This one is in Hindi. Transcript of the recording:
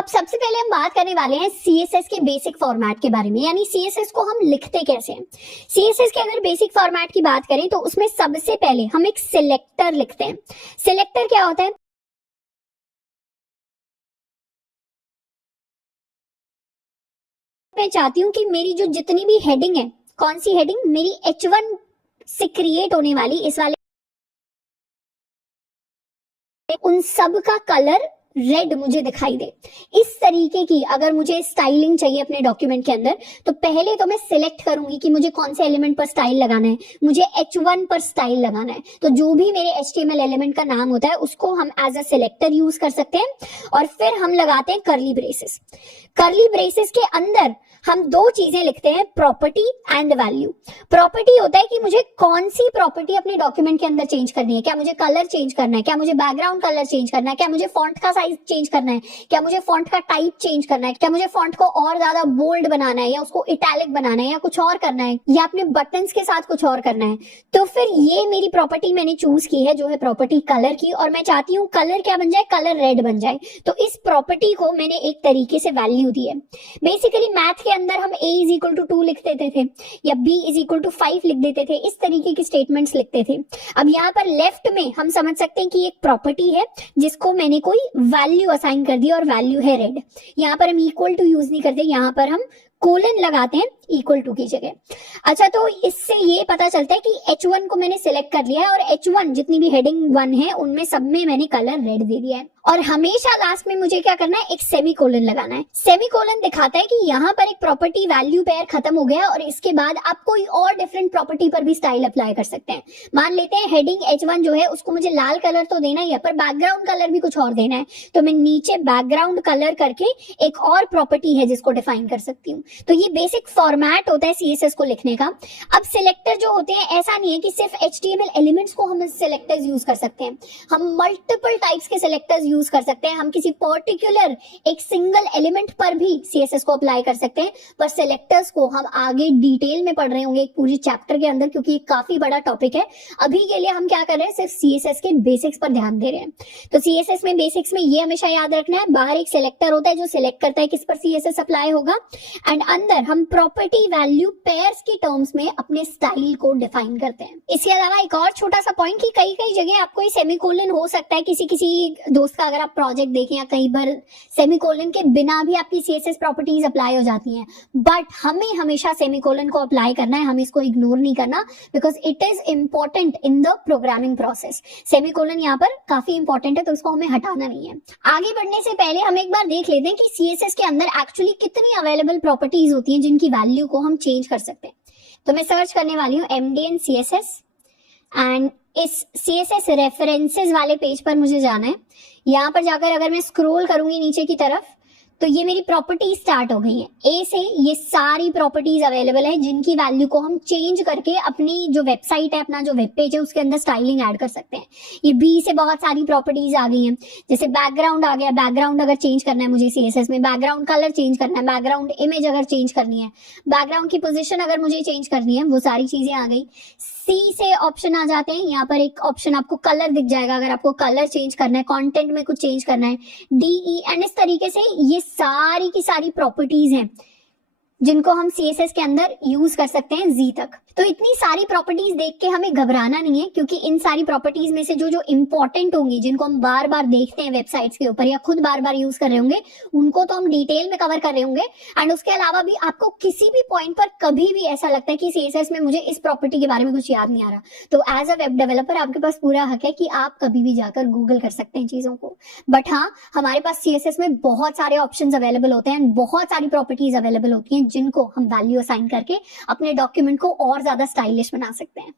अब सबसे पहले हम बात करने वाले हैं सीएसएस के बेसिक फॉर्मेट के बारे में, यानी सीएसएस को हम लिखते कैसे हैं। सीएसएस के अगर बेसिक फॉर्मेट की बात करें तो उसमें सबसे पहले हम एक सिलेक्टर लिखते हैं। सिलेक्टर क्या होता है? मैं चाहती हूं कि मेरी जो जितनी भी हेडिंग है, कौन सी हेडिंग, मेरी H1 से क्रिएट होने वाली इस वाले, उन सब का कलर रेड मुझे दिखाई दे। इस तरीके की अगर मुझे स्टाइलिंग चाहिए अपने डॉक्यूमेंट के अंदर, तो पहले तो मैं सिलेक्ट करूंगी कि मुझे कौन से एलिमेंट पर स्टाइल लगाना है। मुझे H1 पर स्टाइल लगाना है, तो जो भी मेरे HTML एलिमेंट का नाम होता है उसको हम एज अ सिलेक्टर यूज कर सकते हैं। और फिर हम लगाते हैं कर्ली ब्रेसेस। कर्ली ब्रेसेस के अंदर हम दो चीजें लिखते हैं, प्रॉपर्टी एंड वैल्यू। प्रॉपर्टी होता है कि मुझे कौन सी प्रॉपर्टी अपने डॉक्यूमेंट के अंदर चेंज करनी है, क्या मुझे कलर चेंज करना है, क्या मुझे बैकग्राउंड कलर चेंज करना है, क्या मुझे फॉन्ट का साइज चेंज करना है, क्या मुझे फॉन्ट का टाइप चेंज करना है, क्या मुझे फॉन्ट को और ज्यादा बोल्ड बनाना है या उसको इटैलिक बनाना है या कुछ और करना है या अपने बटन्स के साथ कुछ और करना है। तो फिर ये मेरी प्रॉपर्टी मैंने चूज की है जो है प्रॉपर्टी कलर की, और मैं चाहती हूँ कलर क्या बन जाए, कलर रेड बन जाए। तो इस प्रॉपर्टी को मैंने एक तरीके से वैल्यू दी है। बेसिकली मैथ के अंदर हम a इज इक्वल टू 2 लिख देते थे या b इज इक्वल टू 5 लिख देते थे, इस तरीके की स्टेटमेंट्स लिखते थे। अब यहाँ पर लेफ्ट में हम समझ सकते हैं कि एक प्रॉपर्टी है जिसको मैंने कोई वैल्यू असाइन कर दी और वैल्यू है रेड। यहाँ पर हम इक्वल टू यूज नहीं करते, यहाँ पर हम कोलन लगाते हैं इक्वल टू की जगह। अच्छा, तो इससे ये पता चलता है कि H1 को मैंने सिलेक्ट कर लिया है और H1 जितनी भी हेडिंग 1 है उनमें सब में मैंने कलर रेड दे दिया है। और हमेशा लास्ट में मुझे क्या करना है, एक सेमीकोलन लगाना है। सेमीकोलन दिखाता है कि यहाँ पर एक प्रॉपर्टी वैल्यू पेयर खत्म हो गया और इसके बाद आप कोई और डिफरेंट प्रॉपर्टी पर भी स्टाइल अप्लाई कर सकते हैं। मान लेते हैं हेडिंग H1 जो है उसको मुझे लाल कलर तो देना ही है, पर बैकग्राउंड कलर भी कुछ और देना है, तो मैं नीचे बैकग्राउंड कलर करके एक और प्रॉपर्टी है जिसको डिफाइन कर सकती हूँ। तो ये बेसिक फॉर्मेट होता है सीएसएस को लिखने का। अब सिलेक्टर जो होते हैं, ऐसा नहीं है कि सिर्फ HTML एलिमेंट्स को हम सिलेक्टर्स यूज कर सकते हैं, हम मल्टीपल टाइप्स के सिलेक्टर्स यूज कर सकते हैं। हम किसी पर्टिकुलर एक सिंगल एलिमेंट पर भी सीएसएस को अप्लाई कर सकते हैं, पर सिलेक्टर्स को हम आगे डिटेल में पढ़ रहे होंगे एक पूरी चैप्टर के अंदर, क्योंकि काफी बड़ा टॉपिक है। अभी के लिए हम क्या कर रहे हैं, सिर्फ सीएसएस के बेसिक्स पर ध्यान दे रहे हैं। तो सीएसएस में बेसिक्स में ये हमेशा याद रखना है, बाहर एक सिलेक्टर होता है जो सिलेक्ट करता है किस पर सीएसएस अप्लाई होगा, एंड अंदर हम प्रॉपर्टी वैल्यू पेयर्स की टर्म्स में अपने स्टाइल को डिफाइन करते हैं। इसके अलावा एक और छोटा सा पॉइंट कि कई कई जगह आपको सेमीकोलन हो सकता है, किसी किसी दोस्त का अगर आप प्रोजेक्ट देखें या कई बार सेमीकोलन के बिना भी आपकी सीएसएस प्रॉपर्टीज अप्लाई हो जाती हैं, बट हमें हमेशा सेमीकोलन को अप्लाई करना है, हमें इसको इग्नोर नहीं करना, because it is important in the programming process. Semicolon यहाँ पर काफी इंपॉर्टेंट है, तो इसको हमें हटाना नहीं है। आगे बढ़ने से पहले हम एक बार देख लेते हैं कि सीएसएस के अंदर एक्चुअली कितनी अवेलेबल प्रॉपर्टीज होती हैं जिनकी वैल्यू को हम चेंज कर सकते हैं। तो मैं सर्च करने वाली हूँ MDN CSS, एंड इस CSS रेफरेंसेस वाले पेज पर मुझे जाना है। यहाँ पर जाकर अगर मैं स्क्रॉल करूंगी नीचे की तरफ, तो ये मेरी प्रॉपर्टी स्टार्ट हो गई है। ए से ये सारी प्रॉपर्टीज अवेलेबल है जिनकी वैल्यू को हम चेंज करके अपनी जो वेबसाइट है, अपना जो वेब पेज है, उसके अंदर स्टाइलिंग ऐड कर सकते हैं। ये बी से बहुत सारी प्रॉपर्टीज आ गई हैं, जैसे बैकग्राउंड आ गया। बैकग्राउंड अगर चेंज करना है मुझे सीएसएस में, बैकग्राउंड कलर चेंज करना है, बैकग्राउंड इमेज अगर चेंज करनी है, बैकग्राउंड की पोजिशन अगर मुझे चेंज करनी है, वो सारी चीजें आ गई। सी से ऑप्शन आ जाते हैं, यहाँ पर एक ऑप्शन आपको कलर दिख जाएगा अगर आपको कलर चेंज करना है, कंटेंट में कुछ चेंज करना है। DE एंड इस तरीके से ये सारी की सारी प्रॉपर्टीज हैं जिनको हम CSS के अंदर यूज कर सकते हैं Z तक। तो इतनी सारी प्रॉपर्टीज देख के हमें घबराना नहीं है, क्योंकि इन सारी प्रॉपर्टीज में से जो जो इंपॉर्टेंट होंगी, जिनको हम बार बार देखते हैं वेबसाइट्स के ऊपर या खुद बार बार यूज कर रहे होंगे, उनको तो हम डिटेल में कवर कर रहे होंगे। एंड उसके अलावा भी आपको किसी भी पॉइंट पर कभी भी ऐसा लगता है कि CSS में मुझे इस प्रॉपर्टी के बारे में कुछ याद नहीं आ रहा, तो एज अ वेब डेवलपर आपके पास पूरा हक है कि आप कभी भी जाकर गूगल कर सकते हैं चीजों को। बट हाँ, हमारे पास CSS में बहुत सारे ऑप्शन अवेलेबल होते हैं, बहुत सारी प्रॉपर्टीज अवेलेबल होती हैं जिनको हम वैल्यू असाइन करके अपने डॉक्यूमेंट को और ज्यादा स्टाइलिश बना सकते हैं।